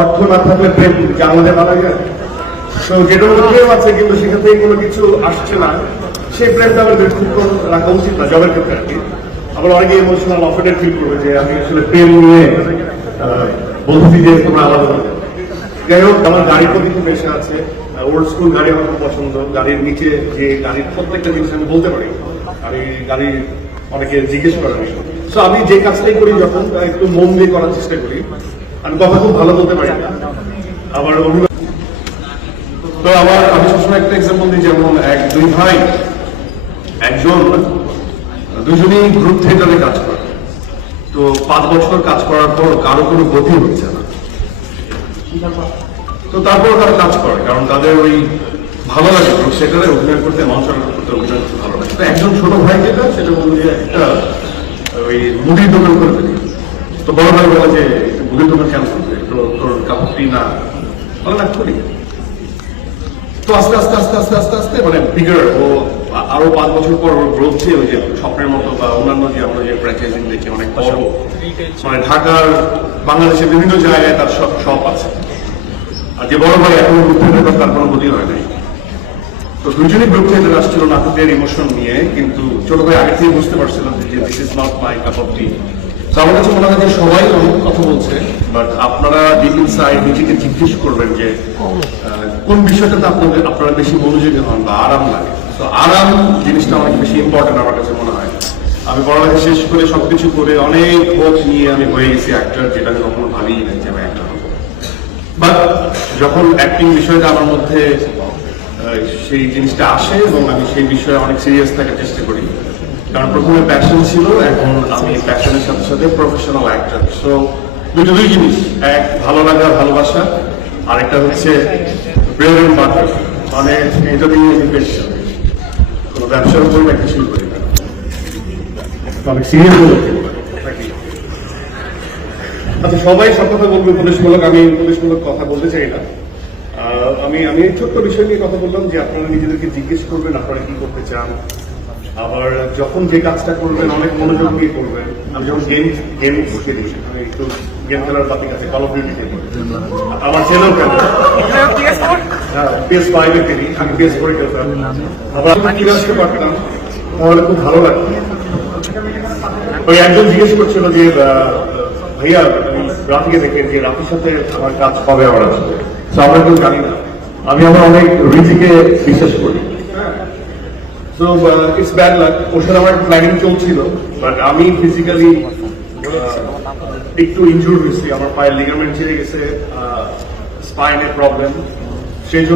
অর্থ না থাকলে প্রেম জানলাতে মারা যায়। তো যেটা প্রেম আছে কিন্তু সেখান থেকে কোনো কিছু আসছে না, সেই প্রেমটা আমাদের খুব রাখা উচিত না জবের ক্ষেত্রে আর কি। আবার অনেকে ইমোশনাল অফেন্ডেড ফিল করবে যে আমি আসলে প্রেম নিয়ে বলছি যে তোমরা আলাদা হবে। যাই হোক, আমার গাড়ির প্রতি খুব পেশা আছে। ওল্ড স্কুল গাড়ি আমার খুব পছন্দ। গাড়ির নিচে যে গাড়ির প্রত্যেকটা জিনিস আমি বলতে পারি, আমি গাড়ি অনেকে জিজ্ঞেস করেন। তো আমি যে কাজটাই করি যখন একটু মন দিয়ে করার চেষ্টা করি। আমি কথা খুব ভালো বলতে পারি না, আবার তো আমি সবসময় একটা এক্সাম্পল দিই, যেমন দুই ভাই, একজন দুজনেই গ্রুপ থিয়েটারে কাজ করে। তো 5 বছর কাজ করার পর কারো কোনো গতি হচ্ছে না। তো তারপর তারা কাজ করে, কারণ তাদের ওই ভালো লাগে গ্রুপ থিয়েটারে অভিনয় করতে, মানুষ করতে অভিনয় করতে ভালো লাগে। তো একজন ছোট ভাই যেটা, সেটা বলল যে একটা ওই মুদির দোকান করে ফেলি। তো বড় ভাই বলে যে মুদির দোকান কেন করবে, তোর কাপড়টি না বলে না করি। তো আস্তে আস্তে আস্তে আস্তে আস্তে আস্তে মানে বিগার, ও আরো 5 বছর পর ওর গ্রোথ যে ওই যে স্বপ্নের মতো বা অন্যান্য যে আমরা যে ফ্র্যাঞ্চাইজিং দেখি অনেক বড়, মানে ঢাকার বাংলাদেশের বিভিন্ন জায়গায় তার শপ আছে। আর যে বড় ভাই এখনো গ্রুপ থিয়েটার তার কোনো গতি হয় নাই। তো দুজনেই গ্রুপ থিয়েটার আসছিল নাটকের ইমোশন নিয়ে, কিন্তু ছোট ভাই আগে থেকে বুঝতে পারছিল যে this is not my cup of tea. তো আমার কাছে মনে হয় যে সবাই অনেক কথা বলছে, বাট আপনারা ডিপ ইনসাইড নিজেকে জিজ্ঞেস করবেন যে কোন বিষয়টাতে আপনারা বেশি মনোযোগী হন বা আরাম লাগে। তো আরাম জিনিসটা অনেক বেশি ইম্পর্টেন্ট আমার কাছে মনে হয়। আমি পড়ালেখা শেষ করে সবকিছু করে অনেক হোপ নিয়ে আমি হয়ে গেছি অ্যাক্টর, যেটা আমি কখনো ভাবিই নাই যে আমি অ্যাক্টর হবো। বাট যখন অ্যাক্টিং বিষয়টা আমার মধ্যে সেই জিনিসটা আসে এবং আমি সেই বিষয়ে অনেক সিরিয়াস থাকার চেষ্টা করি, কারণ প্রথমে প্যাশন ছিল, এখন আমি প্যাশনের সাথে সাথে প্রফেশনাল অ্যাক্টর। সো দুই জিনিস, এক ভালো লাগা ভালোবাসা, আর একটা হচ্ছে ব্রেড এন্ড বাটার, মানে এটা দিয়ে আমি বেশ কোনো ব্যবসার উপর একটা শুরু করি না, অনেক সিরিয়াস হয়ে থাকি। আচ্ছা, সবাই সব কথা বলবে উপদেশমূলক, আমি উপদেশমূলক কথা বলতে চাই না। আমি ছোট্ট বিষয় নিয়ে কথা বললাম যে আপনারা নিজেদেরকে জিজ্ঞেস করবেন আপনারা কি করতে চান, আবার যখন যে কাজটা করবেন অনেক মনোযোগ দিয়ে করবেন। আমি যখন গেম খেলি, আমি একটু গেম খেলার টপিক আছে, কল অফ ডিউটি খেলি, আমার ছেলেও খেলে, PS5 এ খেলি, আমি PS4 খেলতাম। আবার আমি ফিরে আসতে পারতাম, তাহলে খুব ভালো লাগতো। ওই একজন জিজ্ঞেস করছিল যে ভাইয়া রাফিকে দেখেন যে রাফির সাথে আমার কাজ কবে আবার আসবে। তো আমরা কেউ জানি না। আমি আমার অনেক রিজিকে বিশ্বাস করি। So it's bad luck. ওর সাথে আমার প্ল্যানিং চলছিল, বাট আমি ফিজিক্যালি একটু ইনজুর্ড হয়েছি, আমার পায়ের লিগামেন্ট ছিঁড়ে গেছে, স্পাইনের প্রবলেম, সেই জন্য